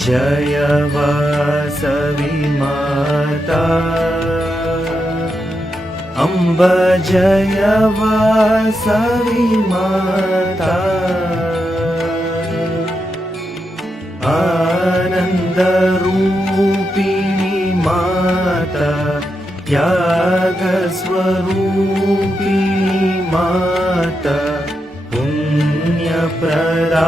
जय सवि माता अम्ब जय वा सवि माता आनन्दी माता त्यागस्वरूपी मात पुण्यप्रदा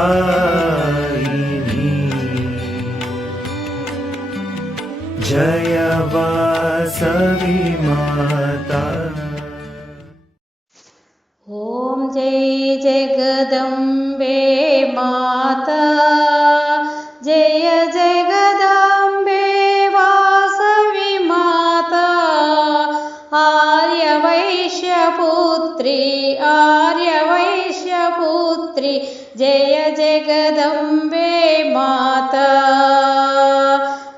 जय वासवि माता ॐ जय जगदम्बे माता। जय जगदम्बे वासवि माता आर्यवैश्यपुत्री आर्यवैश्यपुत्री जय जगदम्बे माता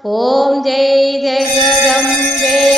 ॐ जय जगदम्बे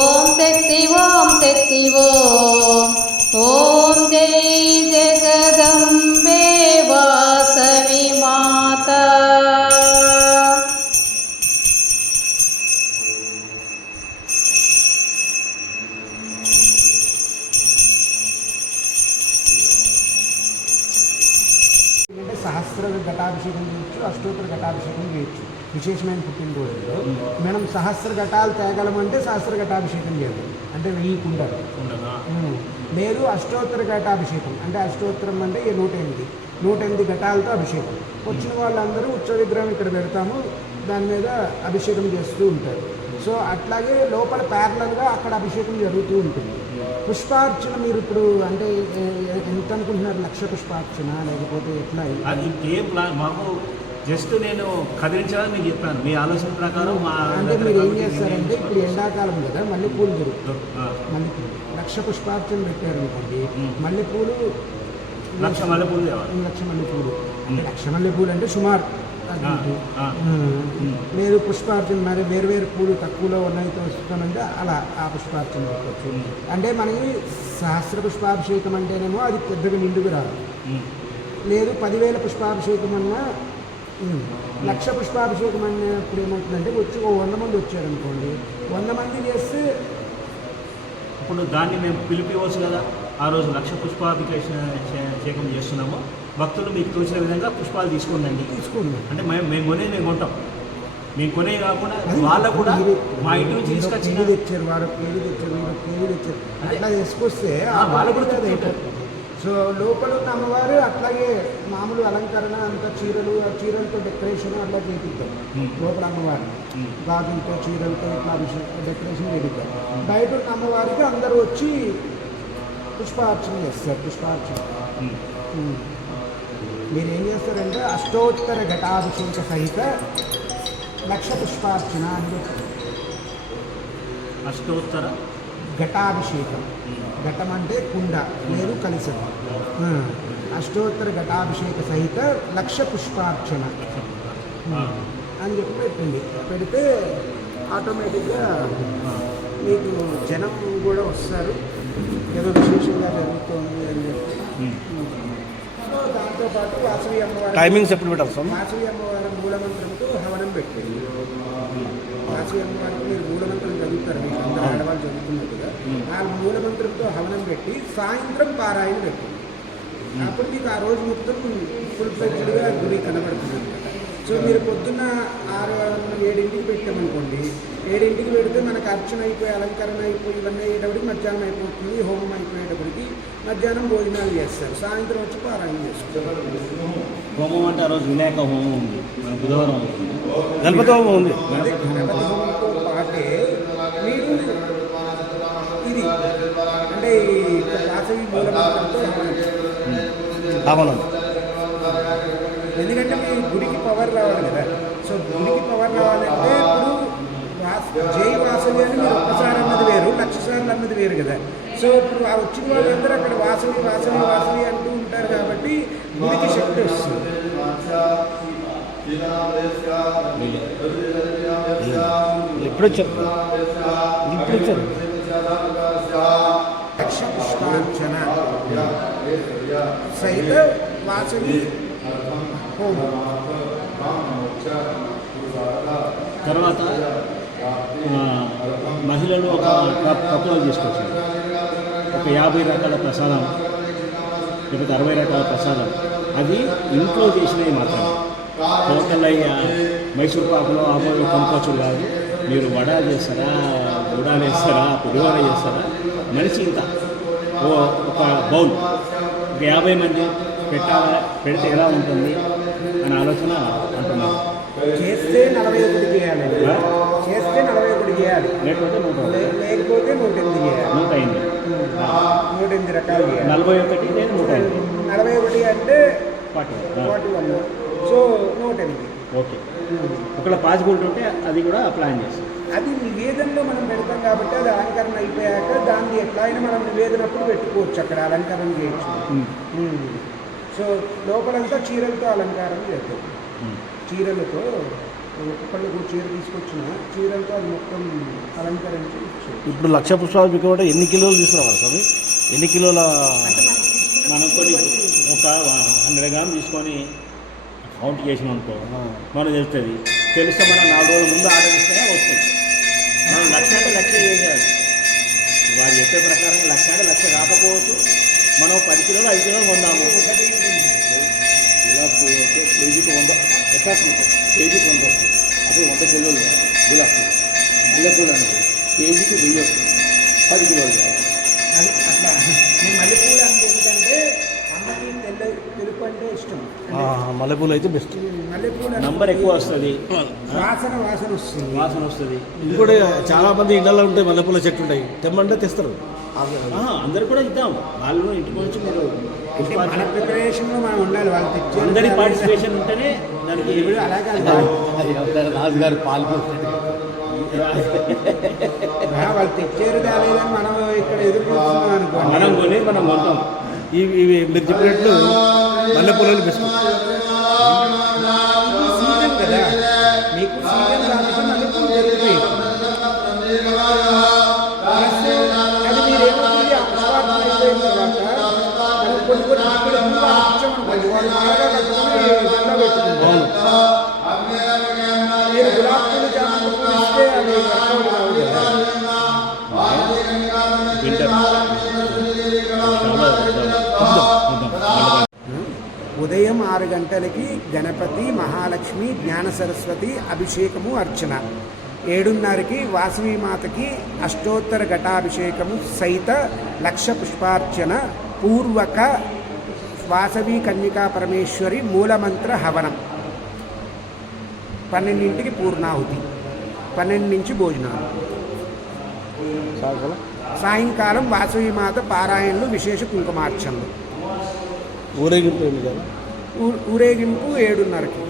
ఓం శక్తి ఓం శక్తి ఓం ఓం జై జగదంబే వాసవి మాతా అంటే సహస్ర ఘటాభిషేకం చేయొచ్చు అష్టోత్తర ఘటాభిషేకం చేయొచ్చు విశేషమైన పుట్టినరోజులో మనం సహస్ర ఘటాలు తేగలమంటే సహస్ర ఘటాభిషేకం చేయాలి. అంటే వెయ్యి కుండలు. లేదు అష్టోత్తర ఘటాభిషేకం. అంటే అష్టోత్తరం అంటే ఈ నూట ఎనిమిది. నూట ఎనిమిది ఘటాలతో అభిషేకం. వచ్చిన వాళ్ళందరూ ఉత్సవ విగ్రహం ఇక్కడ పెడతాము. దాని మీద అభిషేకం చేస్తూ ఉంటారు. సో అట్లాగే లోపల ప్యారలల్గా అక్కడ అభిషేకం జరుగుతూ ఉంటుంది. పుష్పార్చన మీరు ఇప్పుడు అంటే ఎంత అనుకుంటున్నారు? లక్ష పుష్పార్చన లేకపోతే ఎట్లా? మాకు జస్ట్ నేను కదిలించాలని మీకు చెప్పాను. మీ ఆలోచన ప్రకారం మా అంటే మీరు ఏం చేస్తారంటే ఇప్పుడు ఎండాకాలం కదా మల్లెపూలు దొరుకుతాయి. ఆ, మల్లెపూలు. లక్ష పుష్పార్చన పెట్టారు అనుకోండి. మల్లెపూలు లక్ష మల్లెపూలు లక్ష మల్లెపూలు. అంటే లక్ష మల్లెపూలు అంటే సుమారు. లేదు పుష్పార్చన మరి వేరు వేరు పూలు తక్కువలో ఉన్నాయి వస్తానంటే అలా ఆ పుష్పార్చన పెట్టచ్చు. అంటే మనకి సహస్ర పుష్పాభిషేకం అంటేనేమో అది పెద్దగా నిండుకు రాదు. లేదు పదివేల పుష్పాభిషేకం అన్నా లక్ష పుష్పాభిషేకం అన్నప్పుడు ఏమవుతుందంటే వచ్చి ఓ వంద మంది వచ్చారనుకోండి. వంద మంది చేస్తే ఇప్పుడు దాన్ని మేము పిలిపివచ్చు కదా. ఆ రోజు లక్ష పుష్పాభిషేకం చేస్తున్నాము. భక్తులు మీకు తోచిన విధంగా పుష్పాలు తీసుకోండి. తీసుకుందాం అంటే మేము మేము కొనేది మేము కొంటాం. మేము కొనే కాకుండా అది వాళ్ళకు కూడా మా ఇంటి నుంచి కేజీ తెచ్చారు వారు కేజీ తెచ్చారు కేజీ తెచ్చారు. అట్లా తీసుకొస్తే ఆ, వాళ్ళకు కూడా అయిపోతుంది. సో లోపల ఉన్న అమ్మవారు అట్లాగే మామూలు అలంకరణ అంతా చీరలు చీరలతో డెకరేషన్ అట్లా చేపిద్దాం. లోపల అమ్మవారిని మ్మ్. గాజులతో చీరలతో ఇట్లా డెకరేషన్ చేపిద్దాం. బయట ఉన్న అమ్మవారికి అందరూ వచ్చి పుష్పార్చన చేస్తారు పుష్పార్చన. మీరు ఏం చేస్తారంటే అష్టోత్తర ఘటాభిషేక సహిత లక్ష పుష్పార్చన అని చెప్తారు అష్టోత్తర? ఘటాభిషేకం. ఘటం అంటే కుండ లేదు కలిసం అష్టోత్తర ఘటాభిషేక సహిత లక్ష పుష్పార్చన. ఆ, అని చెప్పి పెట్టింది. పెడితే ఆటోమేటిక్గా మీకు జనం కూడా వస్తారు. ఏదో విశేషంగా జరుగుతోంది అని చెప్పి. ఉమ్. సో దాంతోపాటు వాసవి అమ్మవారి టైమింగ్స్ ఎప్పుడు పెట్టాలి వాసవి అమ్మవారి మూలమంత్రంతో హవనం పెట్టింది. వాసవి అమ్మవారికి మీరు మూలమంత్రం చదువుతారు మీకు అందరూ ఆడవాళ్ళు చదువుతున్నట్టుగా ఆ మూలమంత్రంతో హవనం పెట్టి సాయంత్రం పారాయణ పెట్టింది అప్పుడు మీకు ఆ రోజు మొత్తం ఫుల్ ఫ్లెడ్జ్డ్గా గుడి కనబడుతుంది అనమాట సో మీరు పొద్దున్న ఆరు ఏడింటికి పెట్టామనుకోండి ఏడింటికి పెడితే మనకు అర్చన అయిపోయి అలంకరణ అయిపోయి ఇవన్నీ అయ్యేటప్పటికి మధ్యాహ్నం అయిపోతుంది హోమం అయిపోయేటప్పటికి మధ్యాహ్నం భోజనాలు చేస్తారు. సాయంత్రం వచ్చి పారాయణ చేస్తారు. హోమం అంటే ఆ రోజు వినాయక హోమం ఉంది. బుధవారం గణపతి హోమం ఉంది. అవును ఎందుకంటే మీ గుడికి పవర్ రావాలి కదా. సో గుడికి పవర్ రావాలంటే ఇప్పుడు వాస్ జై వాసవి అని మీరు ఒక్కసారి అన్నది వేరు లక్ష సార్లు అన్నది వేరు కదా. సో ఇప్పుడు ఆ వచ్చిన వాళ్ళందరూ అక్కడ వాసవి వాసవి వాసవి అంటూ ఉంటారు కాబట్టి గుడికి శక్తి వస్తుంది. ఎప్పుడు వచ్చారు ఇప్పుడు వచ్చారు లక్ష పుష్పార్చన వాసవి తర్వాత మహిళలు ఒక కప్ కప్పులో తీసుకొచ్చారు. ఒక యాభై రకాల ప్రసాదం లేకపోతే అరవై రకాల ప్రసాదం. అది ఇంట్లో చేసినవి మాత్రమే. టోటల్ అయ్యా మైసూర్ పాకులో ఆమోలో కొనుక్కోవచ్చు కాదు మీరు వడ చేస్తారా గుడాలు వేస్తారా పులిహోర చేస్తారా? మనిషి ఇంత. ఓ ఒక బౌల్. ఒక యాభై మంది పెట్టాలా పెడితే ఎలా ఉంటుంది అనే ఆలోచన అంటున్నారు. చేస్తే నలభై ఒకటి చేయాలండి చేస్తే నలభై ఒకటి చేయాలి. లేకపోతే నూట లేకపోతే నూట ఎనిమిది చేయాలి. నూట ఎనిమిది. నూట ఎనిమిది రకాలు చేయాలి. నలభై ఒకటి లేదు నూట ఎనిమిది. నలభై ఒకటి అంటే ఫార్టీ ఫార్టీ వన్. సో నూట ఎనిమిది ఓకే. ఒకవేళ పాసిబిలిటీ ఉంటే అది కూడా ప్లాన్ చేస్తాం. అది నివేదనలో మనం పెడతాం కాబట్టి అది అలంకరణ అయిపోయాక దాన్ని ఎట్లా అయినా మనం నివేదనప్పుడు పెట్టుకోవచ్చు అక్కడ అలంకరణ చేయొచ్చు. సో లోపలంతా చీరలతో అలంకారం చేద్దాం. చీరలతో ఒక్కొక్కళ్ళకు చీర తీసుకొచ్చిన చీరలతో అది మొత్తం అలంకరించి ఇప్పుడు లక్ష పుష్పాలు బిక్కమంటే ఎన్ని కిలోలు తీసుకురావాలి స్వామి? ఎన్ని కిలోల మనం కొన్ని ఒక హండ్రెడ్ గ్రామ్ తీసుకొని కౌంట్ చేసినాం అనుకో మనం తెలుస్తుంది. తెలిస్తే మనం నాలుగు రోజుల ముందు ఆర్డర్ ఇస్తే వస్తుంది మనం లక్ష అంటే లక్ష చేయాలి వారు చెప్పే ప్రకారం లక్ష అంటే లక్ష కాకపోవచ్చు. మనం పది కిలోలు ఐదు కిలోలు కొందాము. గులాబ్ పువ్వు అయితే కేజీకి వంద ఎట్లా కేజీకి వంద వస్తుంది. అప్పుడు వంద కిలోలు కావాలి గులాబ్ పువ్వు మల్లెపూలు అనుకో కేజీకి వెయ్యి వస్తుంది. పది కిలోలు కావాలి అది అట్లా. నేను మల్లెపూలు అంటే తెల్ల తెలుపు అంటే ఇష్టం. ఆ, మల్లెపూలు అయితే బెస్ట్ మల్లెపూలు నంబర్ ఎక్కువ వస్తుంది. వాసన వాసన వస్తుంది. వాసన వస్తుంది. ఇంకోటి చాలా మంది ఇళ్ళలో ఉంటాయి మల్లెపూల చెట్లు ఉంటాయి. తెమ్మంటే తెస్తారు. అందరు కూడా ఇద్దాం. వాళ్ళు ఇంటికి వచ్చి మీరు అంటే మన ప్రిపరేషన్లో మనం ఉండాలి. వాళ్ళు తెచ్చే అందరి పార్టిసిపేషన్ ఉంటేనే దానికి ఇప్పుడు అలాగే రాజుగారు పాల్గొంటారు. వాళ్ళు తెచ్చారు కాలేదని మనం ఇక్కడ ఎదురు చూస్తున్నాం అనుకోండి. మనం కొని మనం కొంటాం. ఇవి ఇవి మీరు చెప్పినట్లు మల్లెపూలని బెస్ట్. సీజన్ కదా. మీకు సీజన్ కాబట్టి మల్లెపూలు దొరుకుతాయి. అది మీరు ఏమవుతుంది పుష్పార్చన అయిపోయిన తర్వాత కొన్ని కొన్ని ఇక్కడ పువ్వు ఇచ్చామనుకోండి వాళ్ళు బాగా కట్టుకొని దండ పెట్టుకుంటారు. మీరు గులాబీ పూలు ఇస్తే కావు కదా ఆరు గంటలకి గణపతి మహాలక్ష్మి జ్ఞాన సరస్వతి అభిషేకము అర్చన. ఏడున్నరకి వాసవి మాతకి అష్టోత్తర ఘటాభిషేకము సహిత లక్ష పుష్పార్చన పూర్వక వాసవి కన్యకా పరమేశ్వరి మూలమంత్ర హవనం. పన్నెండింటికి పూర్ణాహుతి. పన్నెండు నుంచి భోజనాలు సాయంకాలం వాసవి మాత పారాయణలు విశేష కుంకుమార్చనలు. ఊరేగింపు ఏమి కదా? ఊరేగింపు ఏడున్నరకి.